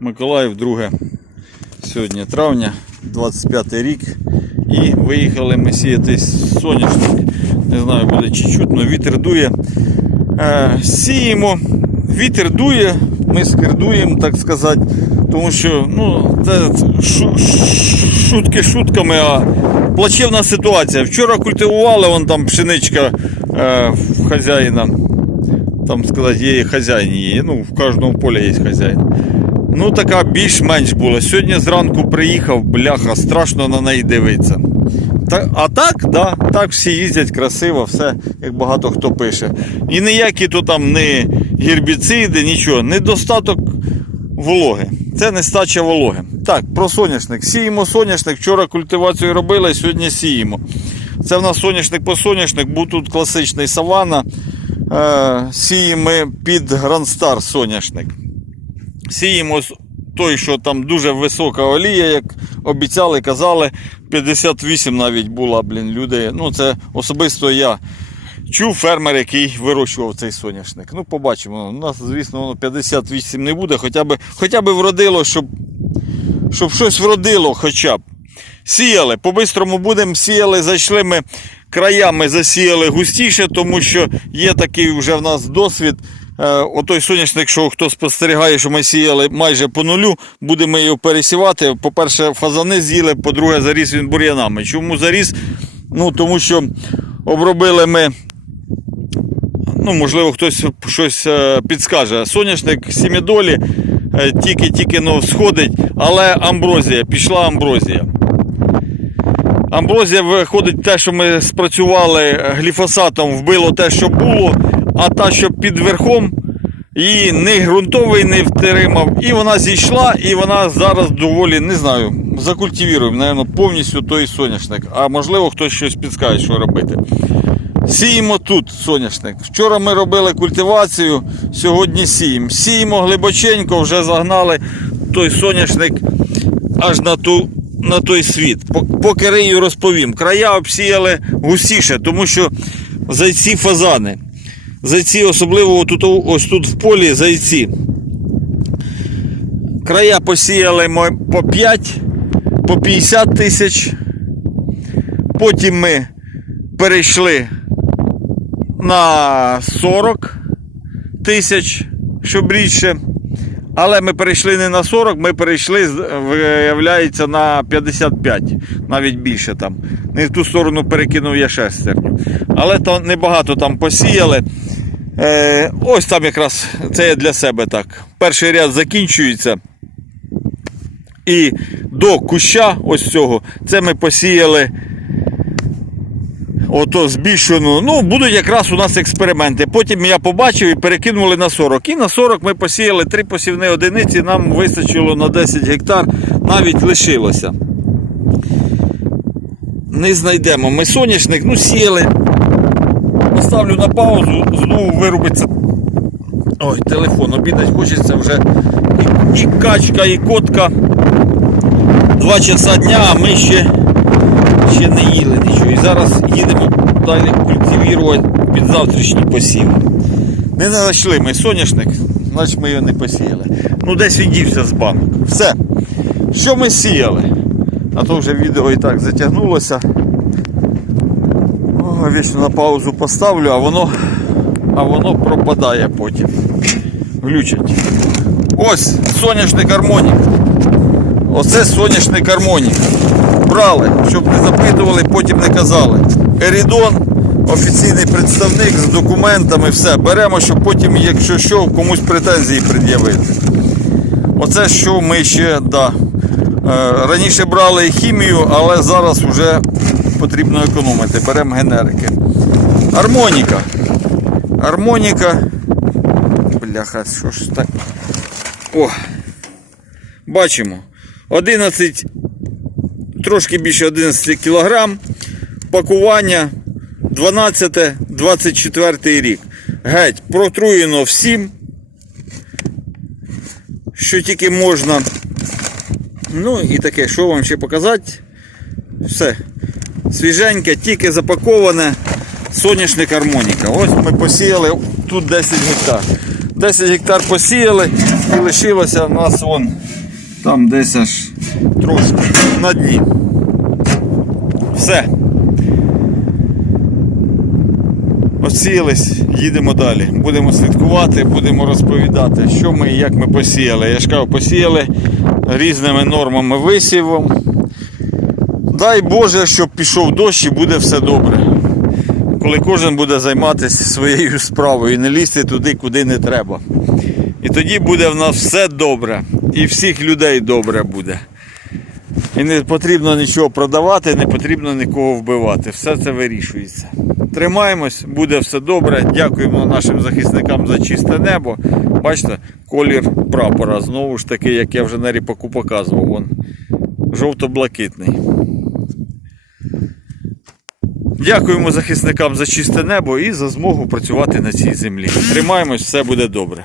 Миколаїв, 2 сьогодні травня, 25 рік. І виїхали ми сіяти соняшник. Не знаю, буде чи чутно, вітер дує. Е, сіємо, вітер дує, ми скердуємо, так сказати. Тому що ну, це шу- шутки шутками, а плачевна ситуація. Вчора культивували вон там пшеничка е, в хазяїна. Там сказати, є хазяїн є. Ну, в кожному полі є хазяїн. Ну, така більш-менш була. Сьогодні зранку приїхав, бляха, страшно на неї дивитися. Та, а так, да, так всі їздять красиво, все, як багато хто пише. І ніякі то там не гербіциди, нічого, недостаток вологи. Це нестача вологи. Так, про соняшник. Сіємо соняшник. Вчора культивацію робили, сьогодні сіємо. Це в нас соняшник по соняшник, був тут класичний савана. Е, сіємо під Грандстар соняшник. Сіємо той, що там дуже висока олія, як обіцяли, казали. 58 навіть була, блін, люди. Ну, це особисто я чув фермер, який вирощував цей соняшник. Ну, побачимо. У нас, звісно, воно 58 не буде, хоча б, хоча б вродило, щоб, щоб щось вродило хоча б. Сіяли, по-бистрому будемо сіяли, зайшли ми краями, засіяли густіше, тому що є такий вже в нас досвід. Е, отой соняшник, що хто спостерігає, що ми сіяли майже по нулю, будемо його пересівати. По-перше, фазани з'їли, по-друге, заріс він бур'янами. Чому заріс? Ну, тому що обробили ми ну, можливо, хтось щось е, підскаже. Соняшник сімідолі е, тільки-тільки ну, сходить, але амброзія, пішла амброзія. Амброзія виходить те, що ми спрацювали гліфосатом, вбило те, що було, а та, що під верхом, її не ґрунтовий не втримав. І вона зійшла, і вона зараз доволі, не знаю, закультивіруємо, напевно, повністю той соняшник. А можливо, хтось щось підскаже, що робити. Сіємо тут соняшник. Вчора ми робили культивацію, сьогодні сіємо. Сіємо глибоченько, вже загнали той соняшник аж на, ту, на той світ. По, кирию розповім. Края обсіяли густіше, тому що зайці фазани. Зайці, особливо тут, ось тут в полі зайці. Края посіяли ми по 5, по 50 тисяч. Потім ми перейшли на 40 тисяч, щоб рідше. Але ми перейшли не на 40, ми перейшли, виявляється, на 55, навіть більше там. Не в ту сторону перекинув я шестерню. Але то небагато там посіяли. Е, ось там якраз це я для себе так. Перший ряд закінчується. І до куща ось цього, це ми посіяли ото збільшену. Ну, будуть якраз у нас експерименти. Потім я побачив і перекинули на 40. І на 40 ми посіяли три посівні одиниці, нам вистачило на 10 гектар, навіть лишилося. Не знайдемо. Ми соняшник, ну сіяли. Поставлю на паузу, знову вирубиться. Ой, телефон обідать хочеться вже. І, і качка, і котка. Два часа дня, а ми ще ще не їли нічого. І зараз їдемо далі культивувати під завтрашній посів. Не знайшли ми соняшник, значить ми його не посіяли. Ну десь він дівся з банок. Все. Що ми сіяли? А то вже відео і так затягнулося. О, вічно на паузу поставлю, а воно, а воно пропадає потім. Глючить. Ось соняшник гармонік. Оце соняшний гармонік. Брали, щоб не запитували, потім не казали. Ерідон, офіційний представник з документами, все. Беремо, щоб потім, якщо що, комусь претензії пред'явити. Оце що ми ще, да. Е, Раніше брали хімію, але зараз вже потрібно економити. Беремо генерики. Армоніка. Армоніка. Бляха, що ж так. О. Бачимо. 11, трошки більше 11 кілограм. Пакування 12-24 рік. Геть, протруєно всім, що тільки можна. Ну і таке, що вам ще показати? Все. Свіженьке, тільки запаковане соняшник гармоніка. Ось ми посіяли тут 10 гектар. 10 гектар посіяли і лишилося в нас вон там десь аж трошки на дні. Все. Осіялись, їдемо далі. Будемо слідкувати, будемо розповідати, що ми і як ми посіяли. Я ж кажу, посіяли різними нормами висівом. Дай Боже, щоб пішов дощ і буде все добре. Коли кожен буде займатися своєю справою і не лізти туди, куди не треба. І тоді буде в нас все добре. І всіх людей добре буде. І не потрібно нічого продавати, не потрібно нікого вбивати. Все це вирішується. Тримаємось, буде все добре. Дякуємо нашим захисникам за чисте небо. Бачите, колір прапора. Знову ж таки, як я вже на ріпаку показував, вон жовто-блакитний. Дякуємо захисникам за чисте небо і за змогу працювати на цій землі. Тримаємось, все буде добре.